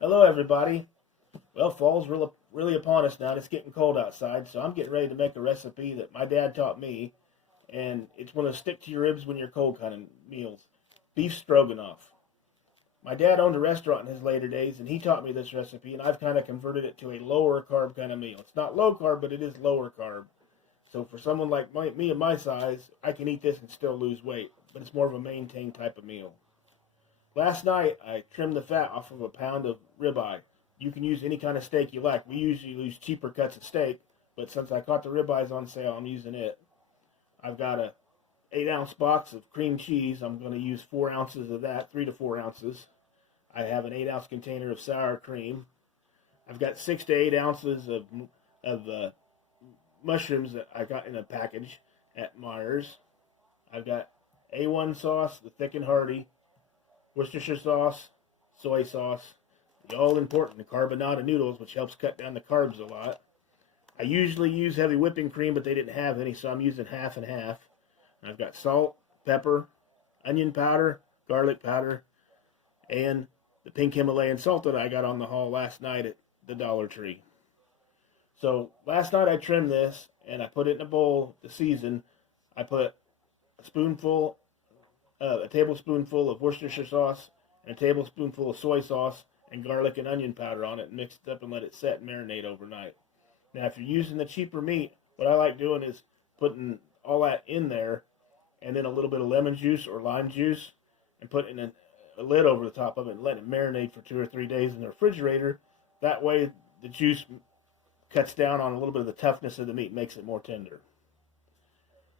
Hello everybody. Well, fall's really upon us now. It's getting cold outside, so I'm getting ready to make a recipe that my dad taught me, and it's one of the stick to your ribs when you're cold kind of meals. Beef stroganoff. My dad owned a restaurant in his later days, and he taught me this recipe, and I've kind of converted it to a lower carb kind of meal. It's not low carb, but it is lower carb. So for someone like me and my size, I can eat this and still lose weight, but it's more of a maintained type of meal. Last night, I trimmed the fat off of a pound of ribeye. You can use any kind of steak you like. We usually use cheaper cuts of steak, but since I caught the ribeyes on sale, I'm using it. I've got a 8-ounce box of cream cheese. I'm going to use 4 ounces of that, 3 to 4 ounces. I have an 8-ounce container of sour cream. I've got 6 to 8 ounces of mushrooms that I got in a package at Myers. I've got A-1 sauce, the thick and hearty, Worcestershire sauce, soy sauce, the all-important Carba Nada noodles, which helps cut down the carbs a lot. I usually use heavy whipping cream, but they didn't have any, so I'm using half and half. And I've got salt, pepper, onion powder, garlic powder, and the pink Himalayan salt that I got on the haul last night at the Dollar Tree. So last night I trimmed this, and I put it in a bowl to season. I put a tablespoonful of Worcestershire sauce and a tablespoonful of soy sauce and garlic and onion powder on it, and mix it up and let it set and marinate overnight. Now, if you're using the cheaper meat, what I like doing is putting all that in there, and then a little bit of lemon juice or lime juice, and putting a lid over the top of it and letting it marinate for 2 or 3 days in the refrigerator. That way, the juice cuts down on a little bit of the toughness of the meat, makes it more tender.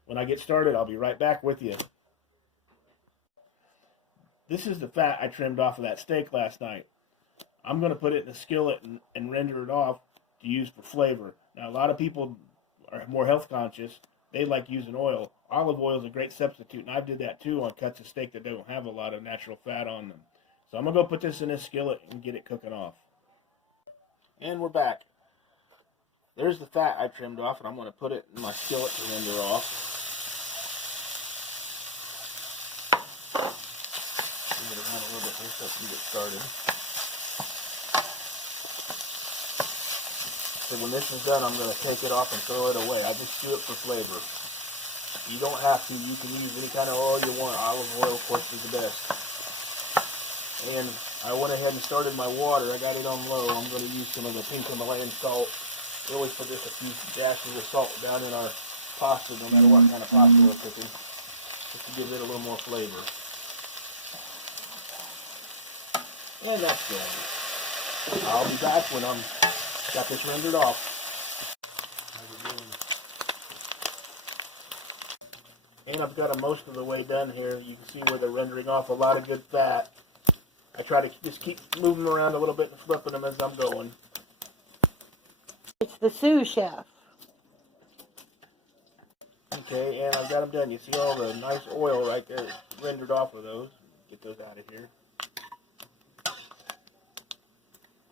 When I get started, I'll be right back with you. This is the fat I trimmed off of that steak last night. I'm going to put it in a skillet and render it off to use for flavor. Now, a lot of people are more health conscious. They like using oil. Olive oil is a great substitute, and I did that too on cuts of steak that don't have a lot of natural fat on them. So I'm going to go put this in this skillet and get it cooking off. And we're back. There's the fat I trimmed off, and I'm going to put it in my skillet to render off. Move it around a little bit here so it can get started. So when this is done, I'm going to take it off and throw it away. I just do it for flavor. You don't have to. You can use any kind of oil you want. Olive oil, of course, is the best. And I went ahead and started my water. I got it on low. I'm going to use some of the pink Himalayan salt. We always put just a few dashes of salt down in our pasta, no matter what kind of pasta we're cooking, just to give it a little more flavor. And that's good. I'll be back when I'm got this rendered off. And I've got them most of the way done here. You can see where they're rendering off a lot of good fat. I try to just keep moving them around a little bit and flipping them as I'm going. It's the sous chef. Okay, and I've got them done. You see all the nice oil right there rendered off of those. Get those out of here.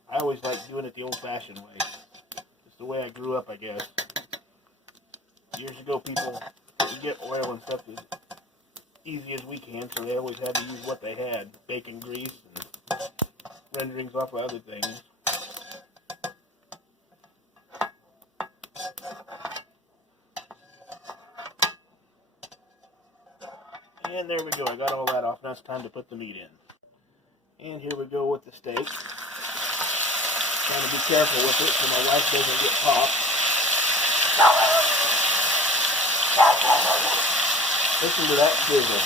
I always like doing it the old-fashioned way. It's the way I grew up, I guess. Years ago, people couldn't get oil and stuff as easy as we can, so they always had to use what they had. Bacon grease and renderings off of other things. And there we go. I got all that off. Now it's time to put the meat in. And here we go with the steak. Trying to be careful with it so my wife doesn't get popped. Listen to that sizzle.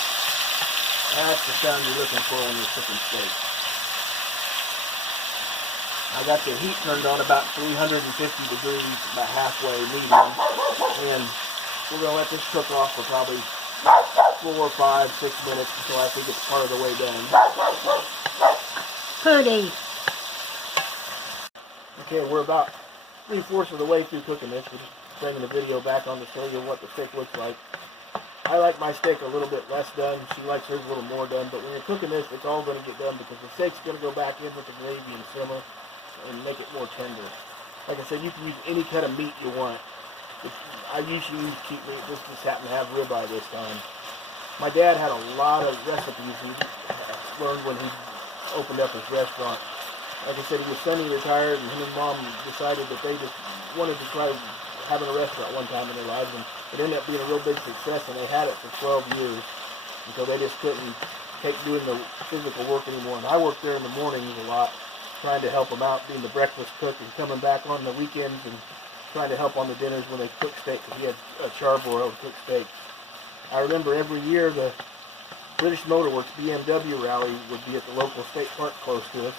That's the sound you're looking for when you're cooking steak. I got the heat turned on about 350 degrees, about halfway medium. And we're going to let this cook off for probably 4, 5, 6 minutes until I think it's part of the way done. Pretty. Okay, we're about 3/4 of the way through cooking this. We're just bringing the video back on to show you what the steak looks like. I like my steak a little bit less done. She likes hers a little more done. But when you're cooking this, it's all going to get done because the steak's going to go back in with the gravy and simmer and make it more tender. Like I said, you can use any kind of meat you want. I usually use cheap meat. This just happened to have ribeye this time. My dad had a lot of recipes he learned when he opened up his restaurant. Like I said, he was semi-retired, and him and Mom decided that they just wanted to try having a restaurant one time in their lives, and it ended up being a real big success, and they had it for 12 years until they just couldn't take doing the physical work anymore. And I worked there in the mornings a lot, trying to help them out, being the breakfast cook, and coming back on the weekends and trying to help on the dinners when they cook steak, because he had a charbroil to cook steaks. I remember every year the British Motor Works BMW rally would be at the local state park close to us,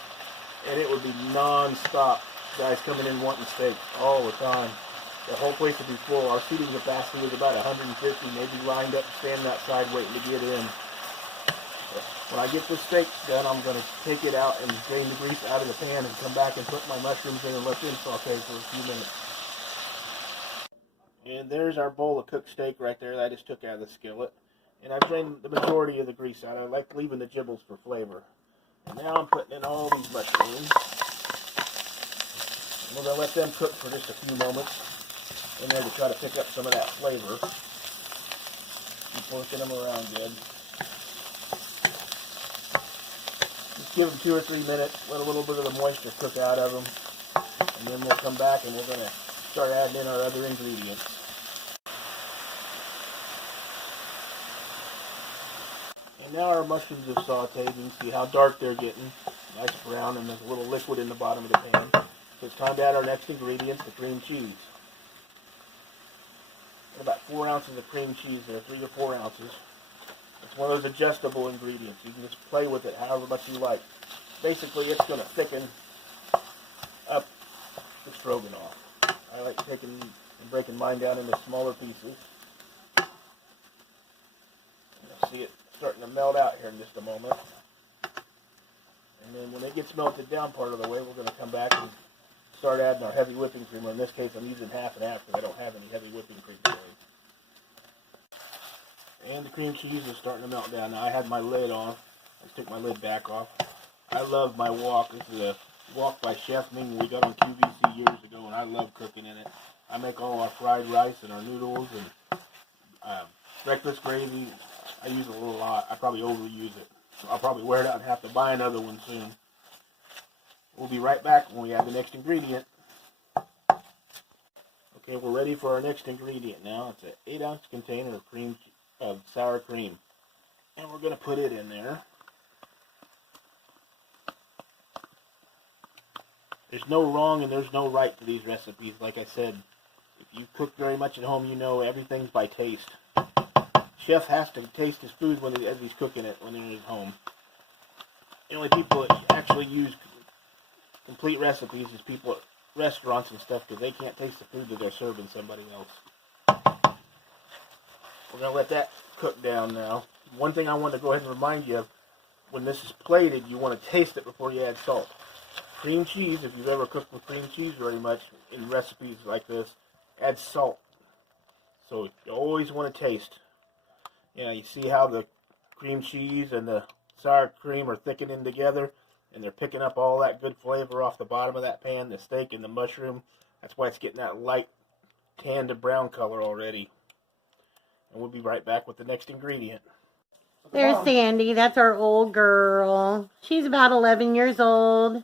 and it would be non-stop guys coming in wanting steaks all the time. The whole place would be full. Our seating capacity was about 150, maybe lined up, standing outside waiting to get in. But when I get this steak done, I'm going to take it out and drain the grease out of the pan and come back and put my mushrooms in and let them saute for a few minutes. And there's our bowl of cooked steak right there that I just took out of the skillet. And I've drained the majority of the grease out. I like leaving the gibbles for flavor. And now I'm putting in all these mushrooms. And we're going to let them cook for just a few moments in there to try to pick up some of that flavor. Keep working them around good. Just give them 2 or 3 minutes, let a little bit of the moisture cook out of them, and then we'll come back and we're going to start adding in our other ingredients. And now our mushrooms have sauteed. You can see how dark they're getting. Nice brown, and there's a little liquid in the bottom of the pan. So it's time to add our next ingredients, the cream cheese. About 4 ounces of cream cheese there, 3 or 4 ounces. It's one of those adjustable ingredients. You can just play with it however much you like. Basically, it's going to thicken up the stroganoff. I like taking and breaking mine down into smaller pieces. You'll see it starting to melt out here in just a moment. And then when it gets melted down part of the way, we're going to come back and start adding our heavy whipping cream. In this case, I'm using half and half because I don't have any heavy whipping cream today. And the cream cheese is starting to melt down. Now I had my lid on. I just took my lid back off. I love my wok. This is a wok by Chef Ming we got on QVC years ago, and I love cooking in it. I make all our fried rice and our noodles and breakfast gravy. I use it a lot. I probably overuse it. So I'll probably wear it out and have to buy another one soon. We'll be right back when we add the next ingredient. Okay, we're ready for our next ingredient now. It's an 8-ounce container of sour cream. And we're going to put it in there. There's no wrong and there's no right to these recipes. Like I said, if you cook very much at home, you know everything's by taste. Chef has to taste his food as he's cooking it when he's at home. The only people that actually use complete recipes is people at restaurants and stuff, because they can't taste the food that they're serving somebody else. We're going to let that cook down now. One thing I want to go ahead and remind you of, when this is plated, you want to taste it before you add salt. Cream cheese, if you've ever cooked with cream cheese very much in recipes like this, add salt. So you always want to taste. You see how the cream cheese and the sour cream are thickening together, and they're picking up all that good flavor off the bottom of that pan, the steak and the mushroom. That's why it's getting that light tan to brown color already. And we'll be right back with the next ingredient. There's Sandy. That's our old girl. She's about 11 years old.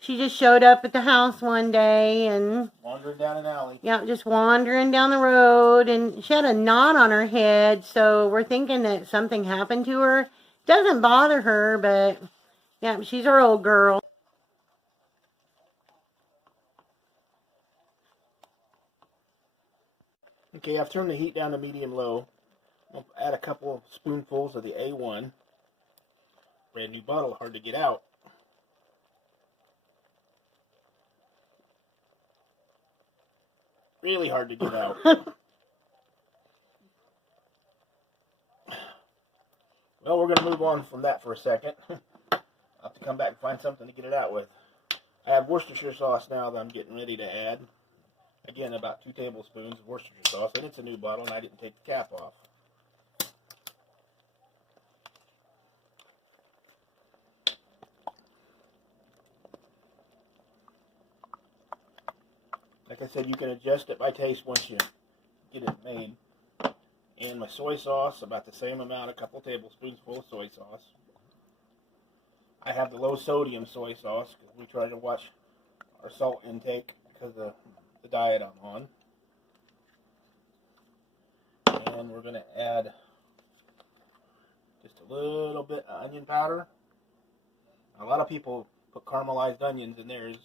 She just showed up at the house one day and... wandering down an alley. Yeah, just wandering down the road. And she had a knot on her head, so we're thinking that something happened to her. Doesn't bother her, but... yeah, she's our old girl. Okay, I've turned the heat down to medium-low. I'll add a couple of spoonfuls of the A-1. Brand new bottle, hard to get out. Really hard to get out. Well, we're going to move on from that for a second. I'll have to come back and find something to get it out with. I have Worcestershire sauce now that I'm getting ready to add. Again, about 2 tablespoons of Worcestershire sauce, and it's a new bottle, and I didn't take the cap off. Like I said, you can adjust it by taste once you get it made. And my soy sauce, about the same amount, a couple tablespoons full of soy sauce. I have the low sodium soy sauce because we try to watch our salt intake because of the diet I'm on. And we're going to add just a little bit of onion powder. A lot of people put caramelized onions in theirs.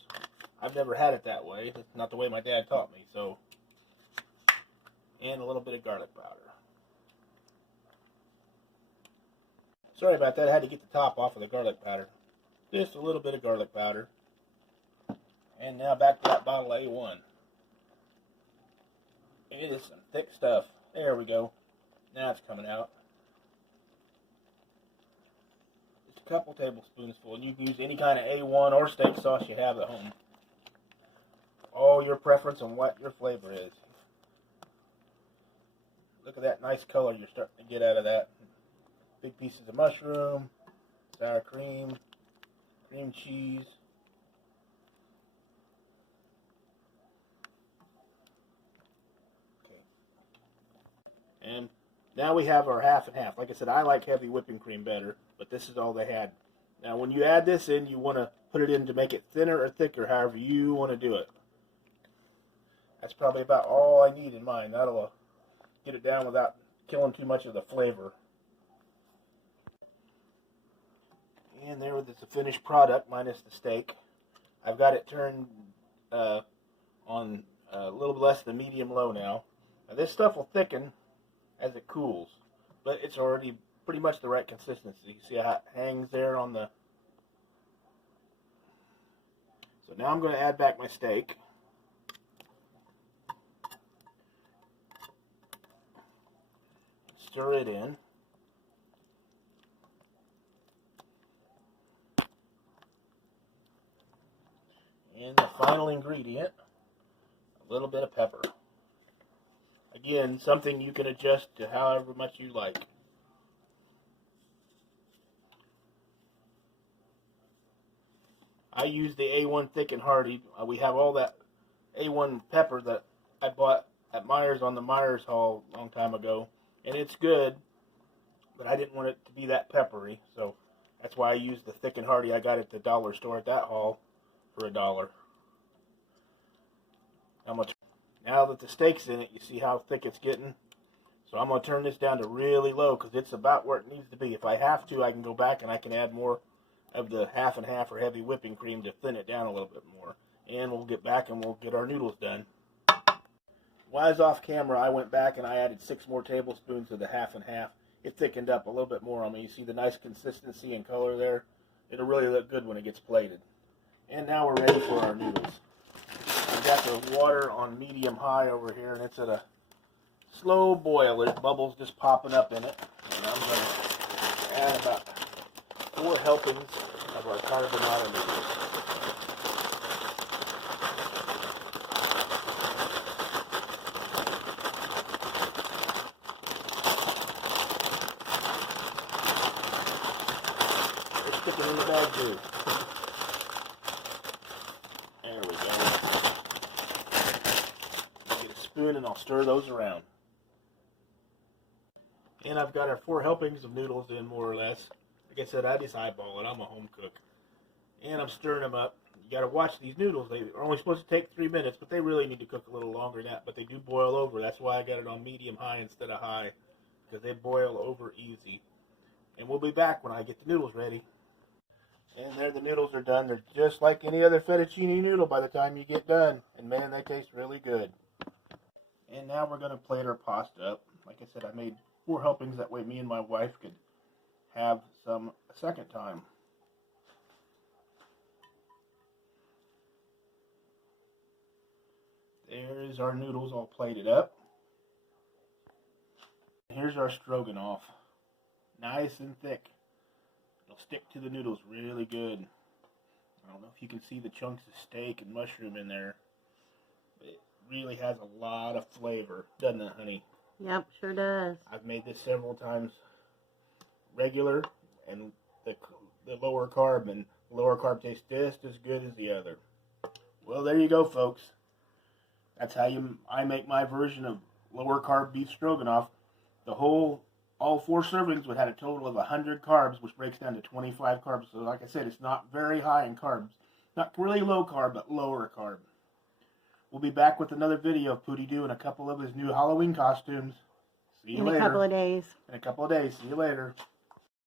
I've never had it that way. It's not the way my dad taught me. So, and a little bit of garlic powder. Sorry about that. I had to get the top off of the garlic powder. Just a little bit of garlic powder. And now back to that bottle of A1. It is some thick stuff. There we go. Now it's coming out. Just a couple tablespoons full. And you can use any kind of A1 or steak sauce you have at home. All your preference on what your flavor is. Look at that nice color you're starting to get out of that. Big pieces of mushroom, sour cream, cream cheese. Okay. And now we have our half and half. Like I said, I like heavy whipping cream better, but this is all they had. Now when you add this in, you want to put it in to make it thinner or thicker, however you want to do it. That's probably about all I need in mine. That'll get it down without killing too much of the flavor. And there is the finished product minus the steak. I've got it turned on a little less than medium low now. Now this stuff will thicken as it cools, but it's already pretty much the right consistency. You see how it hangs there on the... So now I'm going to add back my steak. Stir it in. And the final ingredient, a little bit of pepper. Again, something you can adjust to however much you like. I use the A1 Thick and Hearty. We have all that A1 pepper that I bought at Myers on the Myers haul a long time ago. And it's good, but I didn't want it to be that peppery. So that's why I used the Thick and Hearty I got at the dollar store at that haul for $1. Now that the steak's in it, you see how thick it's getting. So I'm going to turn this down to really low because it's about where it needs to be. If I have to, I can go back and I can add more of the half and half or heavy whipping cream to thin it down a little bit more. And we'll get back and we'll get our noodles done. While I was off camera, I went back and I added 6 more tablespoons of the half and half. It thickened up a little bit more on me. You see the nice consistency and color there? It'll really look good when it gets plated. And now we're ready for our noodles. I've got the water on medium-high over here, and it's at a slow boil. There's bubbles just popping up in it. And I'm going to add about 4 helpings of our Carba Nada noodles. They're sticking in the bag too. There we go. Get a spoon and I'll stir those around. And I've got our 4 helpings of noodles in, more or less. Like I said, I just eyeball it. I'm a home cook. And I'm stirring them up. You got to watch these noodles. They are only supposed to take 3 minutes, but they really need to cook a little longer than that. But they do boil over. That's why I got it on medium-high instead of high, because they boil over easy. And we'll be back when I get the noodles ready. And there the noodles are done. They're just like any other fettuccine noodle by the time you get done. And man, they taste really good. And now we're going to plate our pasta up. Like I said, I made 4 helpings. That way me and my wife could have some a second time. There's our noodles all plated up. Here's our stroganoff. Nice and thick. It'll stick to the noodles really good. I don't know if you can see the chunks of steak and mushroom in there. It really has a lot of flavor, doesn't it, honey? Yep, sure does. I've made this several times regular, and the lower carb, and lower carb tastes just as good as the other. Well, there you go, folks. That's how I make my version of lower carb beef stroganoff. The whole all 4 servings would have a total of 100 carbs, which breaks down to 25 carbs. So like I said, it's not very high in carbs. Not really low carb, but lower carb. We'll be back with another video of Pootie Doo and a couple of his new Halloween costumes. See you later. In a couple of days. In a couple of days. See you later.